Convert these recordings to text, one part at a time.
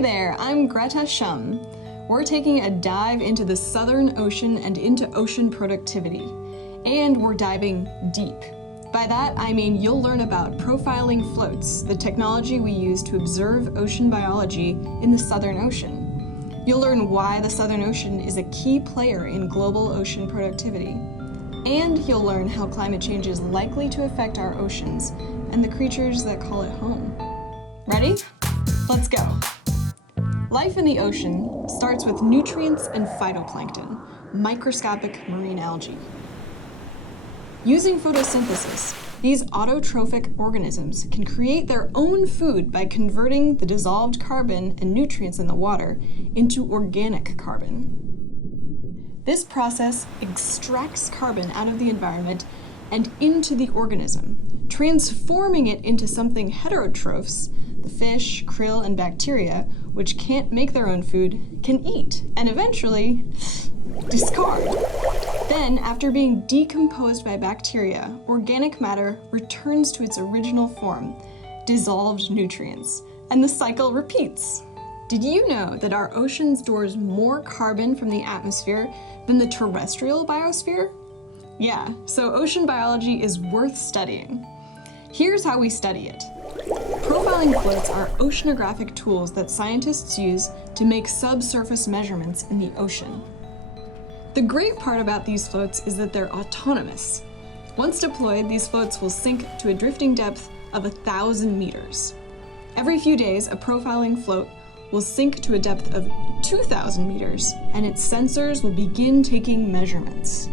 there, I'm Greta Shum. We're taking a dive into the Southern Ocean and into ocean productivity. And we're diving deep. By that, I mean you'll learn about profiling floats, the technology we use to observe ocean biology in the Southern Ocean. You'll learn why the Southern Ocean is a key player in global ocean productivity. And you'll learn how climate change is likely to affect our oceans and the creatures that call it home. Ready? Let's go. Life in the ocean starts with nutrients and phytoplankton, microscopic marine algae. Using photosynthesis, these autotrophic organisms can create their own food by converting the dissolved carbon and nutrients in the water into organic carbon. This process extracts carbon out of the environment and into the organism, transforming it into something heterotrophs, the fish, krill, and bacteria, which can't make their own food, can eat, and eventually discard. Then, after being decomposed by bacteria, organic matter returns to its original form, dissolved nutrients, and the cycle repeats. Did you know that our ocean stores more carbon from the atmosphere than the terrestrial biosphere? Yeah, so ocean biology is worth studying. Here's how we study it. Profiling floats are oceanographic tools that scientists use to make subsurface measurements in the ocean. The great part about these floats is that they're autonomous. Once deployed, these floats will sink to a drifting depth of 1,000 meters. Every few days, a profiling float will sink to a depth of 2,000 meters, and its sensors will begin taking measurements.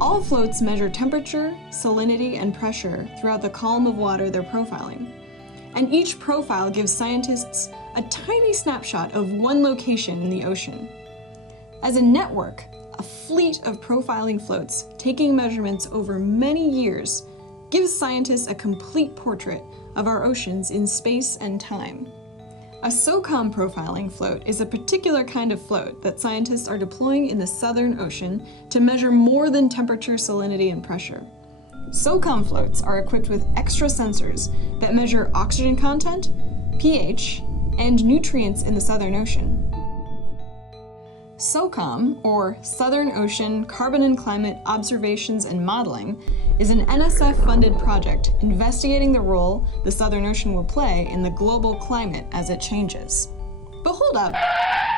All floats measure temperature, salinity, and pressure throughout the column of water they're profiling. And each profile gives scientists a tiny snapshot of one location in the ocean. As a network, a fleet of profiling floats taking measurements over many years gives scientists a complete portrait of our oceans in space and time. A SOCOM profiling float is a particular kind of float that scientists are deploying in the Southern Ocean to measure more than temperature, salinity, and pressure. SOCOM floats are equipped with extra sensors that measure oxygen content, pH, and nutrients in the Southern Ocean. SOCOM, or Southern Ocean Carbon and Climate Observations and Modeling, is an NSF-funded project investigating the role the Southern Ocean will play in the global climate as it changes. But hold up,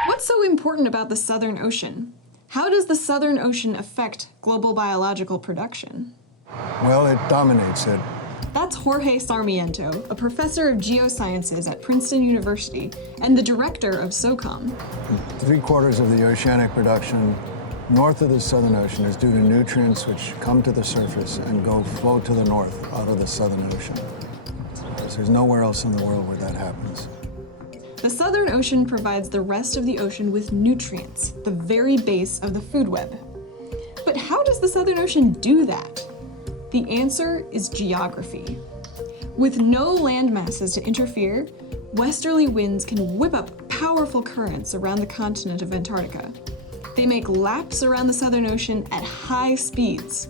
what's so important about the Southern Ocean? How does the Southern Ocean affect global biological production? Well, it dominates it. That's Jorge Sarmiento, a professor of geosciences at Princeton University and the director of SOCOM. 3/4 of the oceanic production north of the Southern Ocean is due to nutrients which come to the surface and flow to the north out of the Southern Ocean. So there's nowhere else in the world where that happens. The Southern Ocean provides the rest of the ocean with nutrients, the very base of the food web. But how does the Southern Ocean do that? The answer is geography. With no land masses to interfere, westerly winds can whip up powerful currents around the continent of Antarctica. They make laps around the Southern Ocean at high speeds.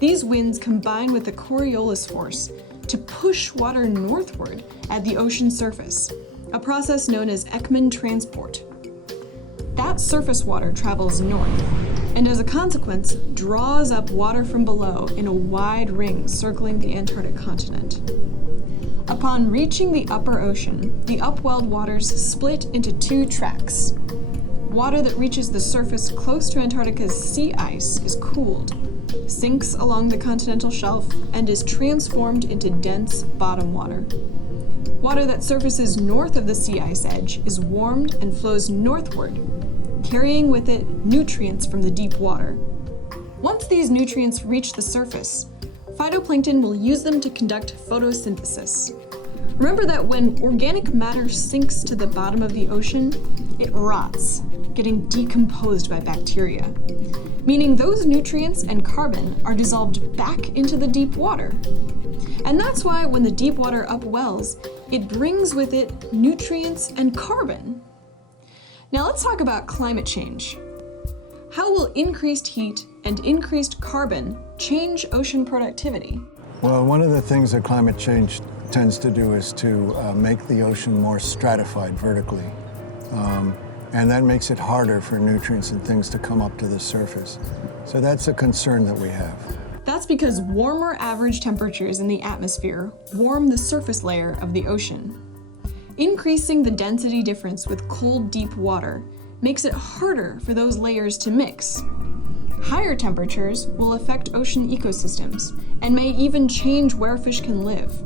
These winds combine with the Coriolis force to push water northward at the ocean surface, a process known as Ekman transport. That surface water travels north, and as a consequence, draws up water from below in a wide ring circling the Antarctic continent. Upon reaching the upper ocean, the upwelled waters split into two tracks. Water that reaches the surface close to Antarctica's sea ice is cooled, sinks along the continental shelf, and is transformed into dense bottom water. Water that surfaces north of the sea ice edge is warmed and flows northward, carrying with it nutrients from the deep water. Once these nutrients reach the surface, phytoplankton will use them to conduct photosynthesis. Remember that when organic matter sinks to the bottom of the ocean, it rots, getting decomposed by bacteria, meaning those nutrients and carbon are dissolved back into the deep water. And that's why when the deep water upwells, it brings with it nutrients and carbon. Now let's talk about climate change. How will increased heat and increased carbon change ocean productivity? Well, one of the things that climate change tends to do is to make the ocean more stratified vertically. And that makes it harder for nutrients and things to come up to the surface. So that's a concern that we have. That's because warmer average temperatures in the atmosphere warm the surface layer of the ocean. Increasing the density difference with cold, deep water makes it harder for those layers to mix. Higher temperatures will affect ocean ecosystems and may even change where fish can live.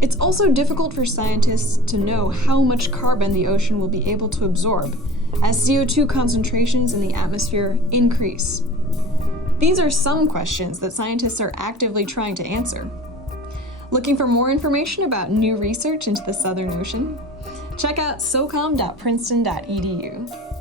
It's also difficult for scientists to know how much carbon the ocean will be able to absorb as CO2 concentrations in the atmosphere increase. These are some questions that scientists are actively trying to answer. Looking for more information about new research into the Southern Ocean? Check out socom.princeton.edu.